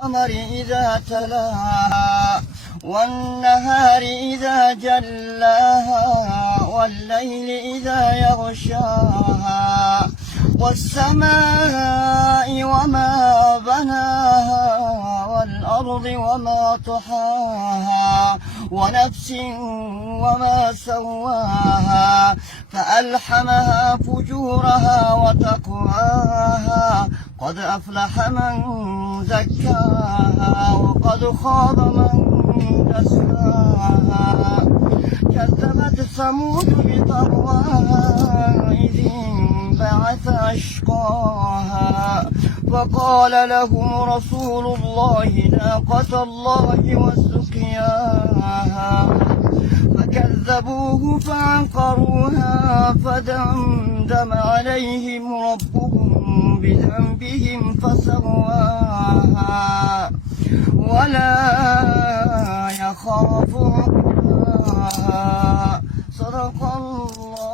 والقمر إذا تلاها والنهار إذا جلاها والليل إذا يغشاها والسماء وما بناها والأرض وما طحاها ونفس وما سواها فألحمها فجورها وتقواها قد أفلح من زكاها وقد خاب من دساها كذبت ثمود بطغواها إذ انبعث أشقاها فقال لهم رسول الله ناقة الله وسقياها فكذبوه فعقروها فدمدم عليهم ربهم بذنبهم فسواها ولا يخاف عقباها صدق الله.